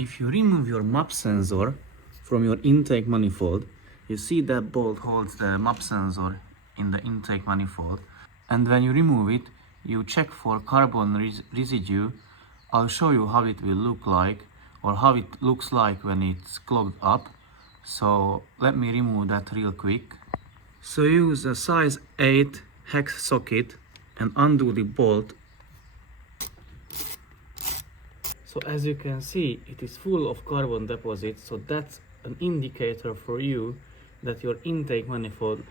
If you remove your map sensor from your intake manifold, you see that bolt holds the map sensor in the intake manifold, and when you remove it, you check for carbon residue. I'll show you how it will look like, or how it looks like when it's clogged up. So let me remove that real quick. So use a size 8 hex socket and undo the bolt. So as you can see, it is full of carbon deposits, so that's an indicator for you that your intake manifold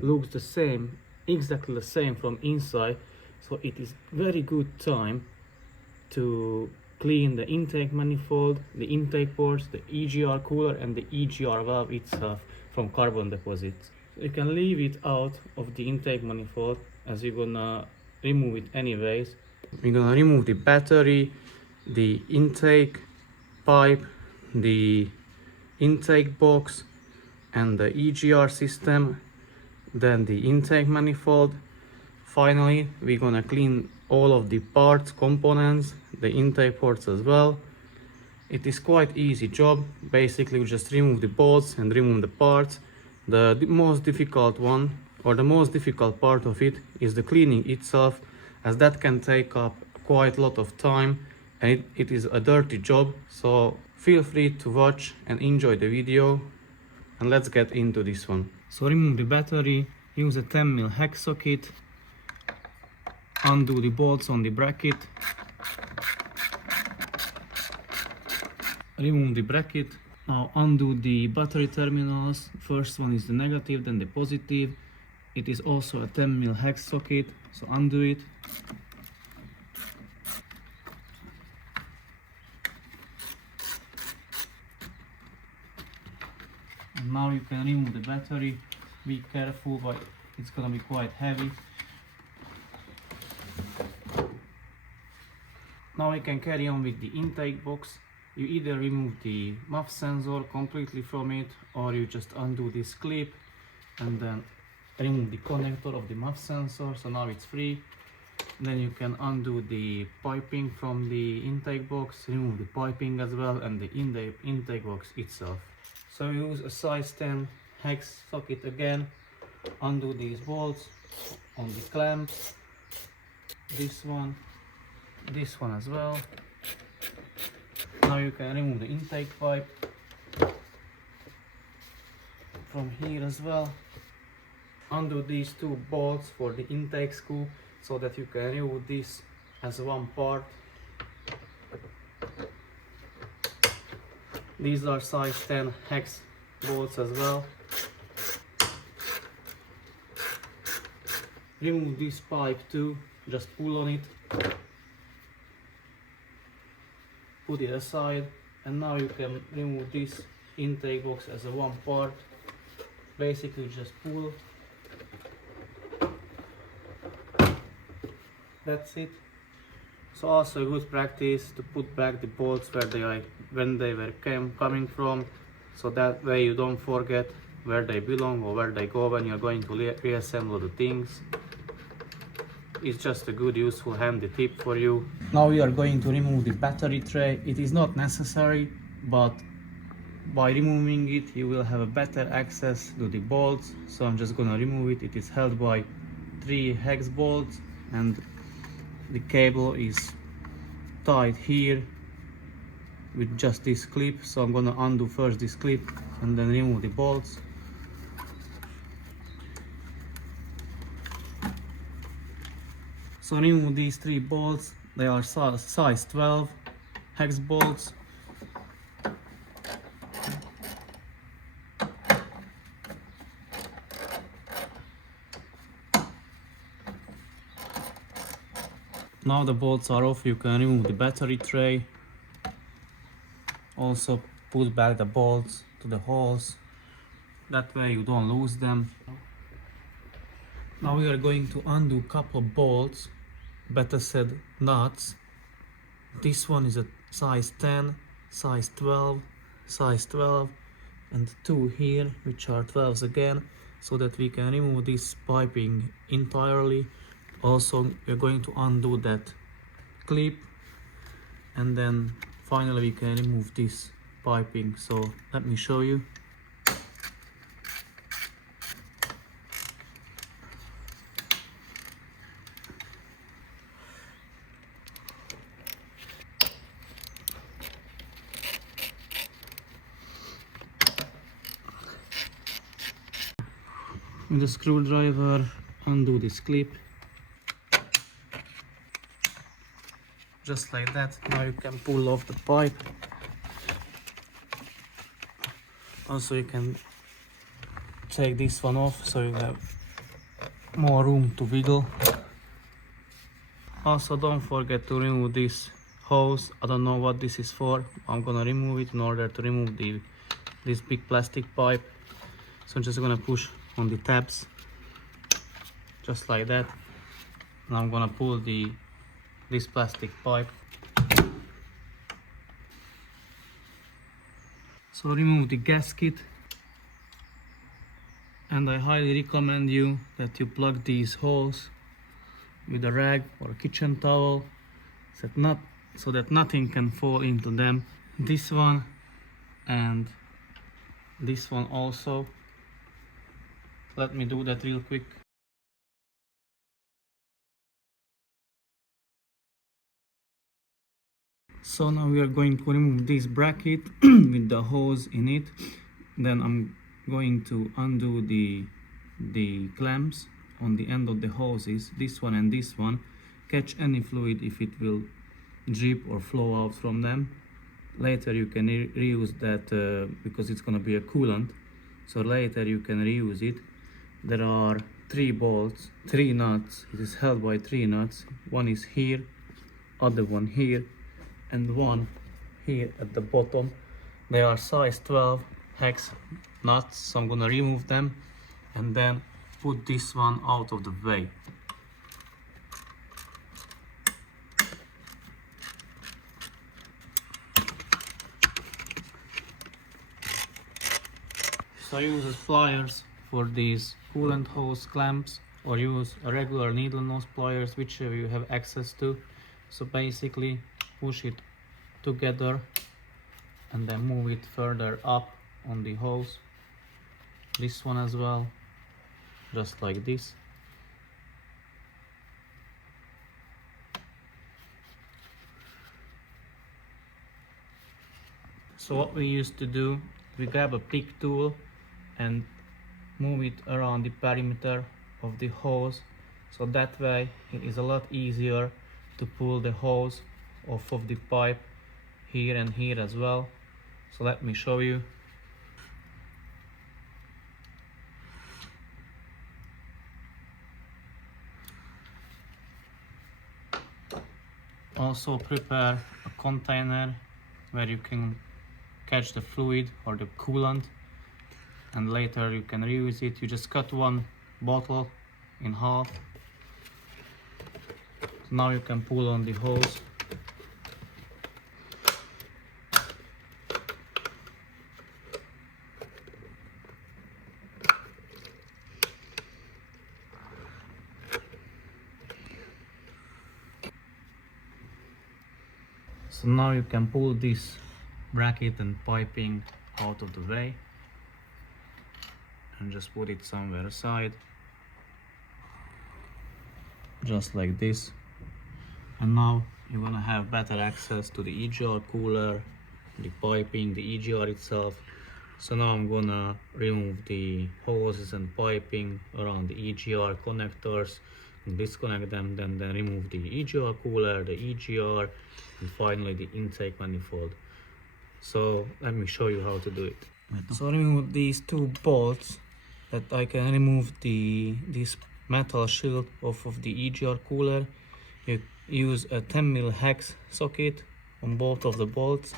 looks the same, exactly the same from inside. So it is very good time to clean the intake manifold, the intake ports, the EGR cooler and the EGR valve itself from carbon deposits. So you can leave it out of the intake manifold as you're gonna remove it anyways. We're gonna remove the battery, the intake pipe, the intake box and the EGR system, then the intake manifold. Finally, we're gonna clean all of the parts, components, the intake ports as well. It is quite easy job. Basically, we just remove the bolts and remove the parts. The most difficult one, or the most difficult part of it, is the cleaning itself, as that can take up quite a lot of time, and it is a dirty job. So feel free to watch and enjoy the video, and let's get into this one. So remove the battery, use a 10mm hex socket, undo the bolts on the bracket, remove the bracket. Now undo the battery terminals. First one is the negative, then the positive. It is also a 10mm hex socket, so undo it. And now you can remove the battery. Be careful, but it's gonna be quite heavy. Now we can carry on with the intake box. You either remove the MUF sensor completely from it, or you just undo this clip and then remove the connector of the MUF sensor, so now it's free. Then you can undo the piping from the intake box, remove the piping as well, and the intake box itself. So use a size 10 hex socket again, undo these bolts on the clamps, this one as well. Now you can remove the intake pipe from here as well. Undo these two bolts for the intake screw so that you can remove this as one part. These are size 10 hex bolts as well. Remove this pipe too, just pull on it, put it aside, and now you can remove this intake box as a one part. Basically just pull. That's it. So also a good practice to put back the bolts where they are, when they were coming from, so that way you don't forget where they belong or where they go when you're going to reassemble the things. It's just a good useful handy tip for you. Now we are going to remove the battery tray. It is not necessary, but by removing it you will have a better access to the bolts. So I'm just gonna remove it. It is held by 3 hex bolts and the cable is tied here with just this clip. So I'm gonna undo first this clip and then remove the bolts. So remove these 3 bolts. They are size 12 hex bolts. Now the bolts are off, you can remove the battery tray. Also put back the bolts to the holes, that way you don't lose them. Now we are going to undo a couple of bolts, better said nuts. This one is a size 10, size 12, size 12, and 2 here which are 12s again, so that we can remove this piping entirely. Also we're going to undo that clip, and then finally we can remove this piping, so let me show you. With the screwdriver, undo this clip. Just like that. Now you can pull off the pipe. Also you can take this one off so you have more room to wiggle. Also don't forget to remove this hose. I don't know what this is for. I'm gonna remove it in order to remove this big plastic pipe. So I'm just gonna push on the tabs just like that. Now I'm gonna pull this plastic pipe. So remove the gasket, and I highly recommend you that you plug these holes with a rag or a kitchen towel so that nothing can fall into them. This one and this one also. Let me do that real quick. So now we are going to remove this bracket with the hose in it. Then I'm going to undo the clamps on the end of the hoses, this one and this one. Catch any fluid if it will drip or flow out from them. Later you can reuse that because it's gonna be a coolant. So later you can reuse it. There are 3 bolts, 3 nuts. It is held by 3 nuts. One is here, other one here, and one here at the bottom. They are size 12 hex nuts, so I'm gonna remove them and then put this one out of the way. So I use pliers for these coolant hose clamps, or use a regular needle nose pliers, whichever you have access to. So basically push it together and then move it further up on the hose. This one as well, just like this. So what we used to do, we grab a pick tool and move it around the perimeter of the hose, so that way it is a lot easier to pull the hose off of the pipe here and here as well. So let me show you. Also prepare a container where you can catch the fluid or the coolant, and later you can reuse it. You just cut one bottle in half. Now you can pull on the hose. So now you can pull this bracket and piping out of the way and just put it somewhere aside, just like this. And now you're gonna have better access to the EGR cooler, the piping, the EGR itself. So now I'm gonna remove the hoses and piping around the EGR connectors and disconnect them, then remove the EGR cooler, the EGR, and finally the intake manifold. So let me show you how to do it. So remove these 2 bolts that I can remove this metal shield off of the EGR cooler. You use a 10mm hex socket on both of the bolts.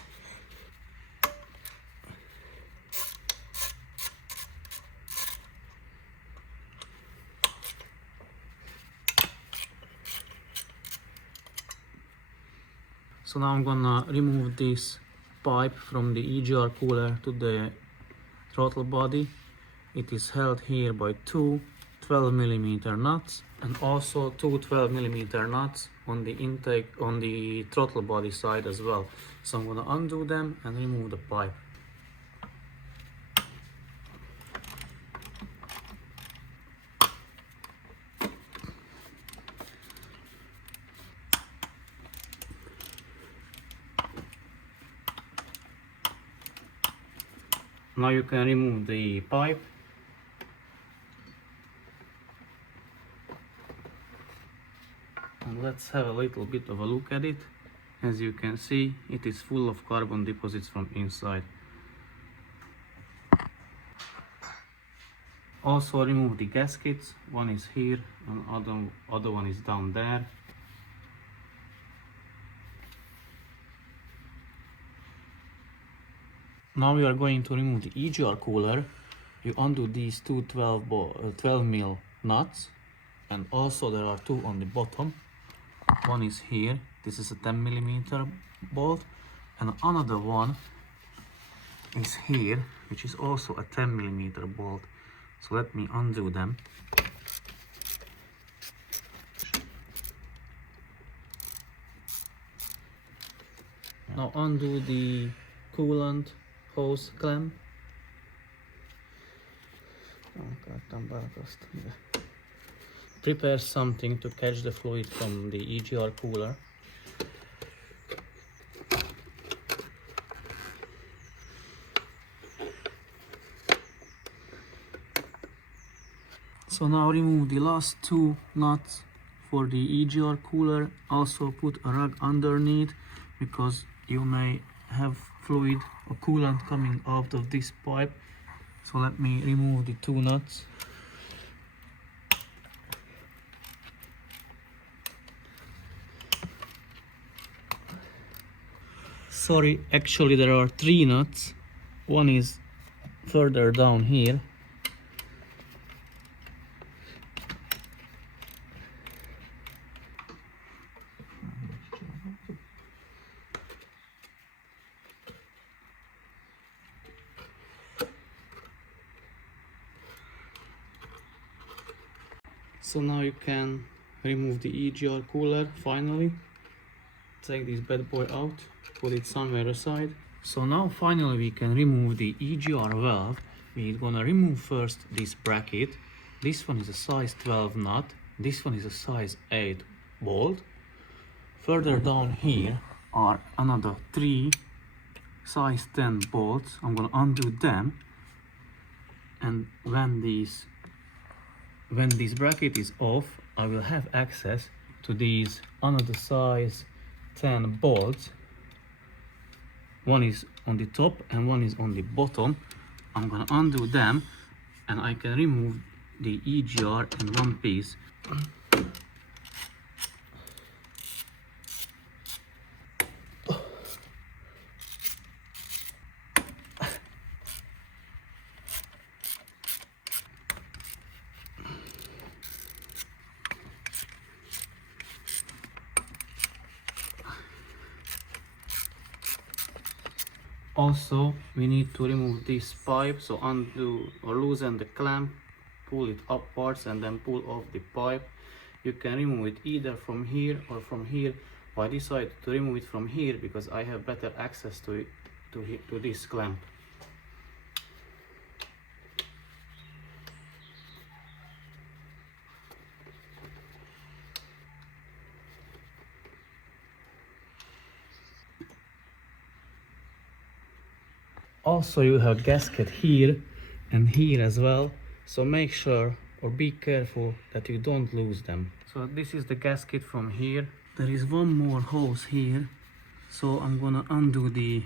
So now I'm gonna remove this pipe from the EGR cooler to the throttle body. It is held here by two 12mm nuts and also two 12mm nuts on the intake, on the throttle body side as well. So I'm gonna undo them and remove the pipe. Now you can remove the pipe. And let's have a little bit of a look at it. As you can see, it is full of carbon deposits from inside. Also remove the gaskets. One is here and other one is down there. Now we are going to remove the EGR cooler. You undo these two 12mm nuts, and also there are two on the bottom. One is here, this is a 10mm bolt, and another one is here, which is also a 10mm bolt. So let me undo them. Now undo the coolant hose clamp. Prepare something to catch the fluid from the EGR cooler. So now remove the last two nuts for the EGR cooler. Also put a rag underneath because you may have fluid or coolant coming out of this pipe. So let me remove the two nuts. Sorry, actually there are three nuts. One is further down here. So now you can remove the EGR cooler finally. Take this bad boy out, put it somewhere aside. So now finally we can remove the EGR valve. We're gonna remove first this bracket. This one is a size 12 nut. This one is a size 8 bolt. Further down here are another three size 10 bolts. I'm gonna undo them. And when this bracket is off, I will have access to these another size 10 bolts. One is on the top and one is on the bottom. I'm gonna undo them and I can remove the EGR in one piece. Also, we need to remove this pipe, so undo or loosen the clamp, pull it upwards and then pull off the pipe. You can remove it either from here or from here. I decided to remove it from here because I have better access to it, to this clamp. Also you have gasket here and here as well, so make sure or be careful that you don't lose them. So this is the gasket from here. There is one more hose here, so I'm gonna undo the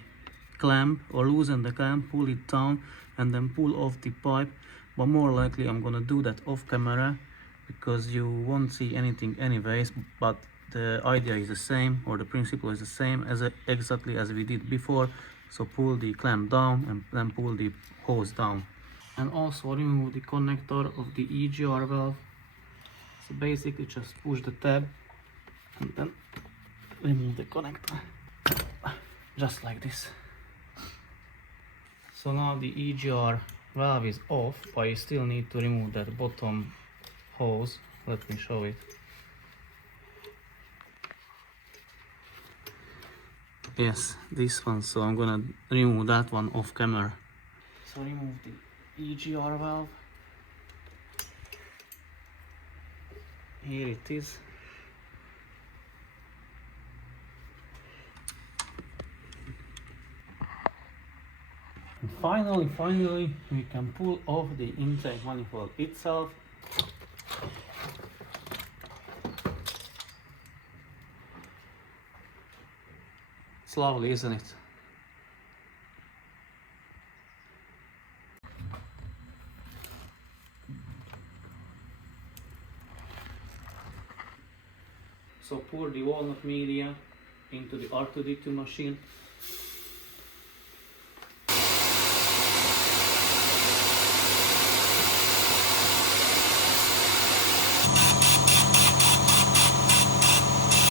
clamp or loosen the clamp, pull it down and then pull off the pipe, but more likely I'm gonna do that off camera because you won't see anything anyways, but the idea is the same, or the principle is the same as exactly as we did before. So pull the clamp down and then pull the hose down. And also remove the connector of the EGR valve. So basically just push the tab and then remove the connector. Just like this. So now the EGR valve is off, but you still need to remove that bottom hose. Let me show it. Yes, this one, so I'm gonna remove that one off camera. So remove the EGR valve. Here it is. And finally, we can pull off the intake manifold itself. It's lovely, isn't it? So pour the walnut media into the R2D2 machine.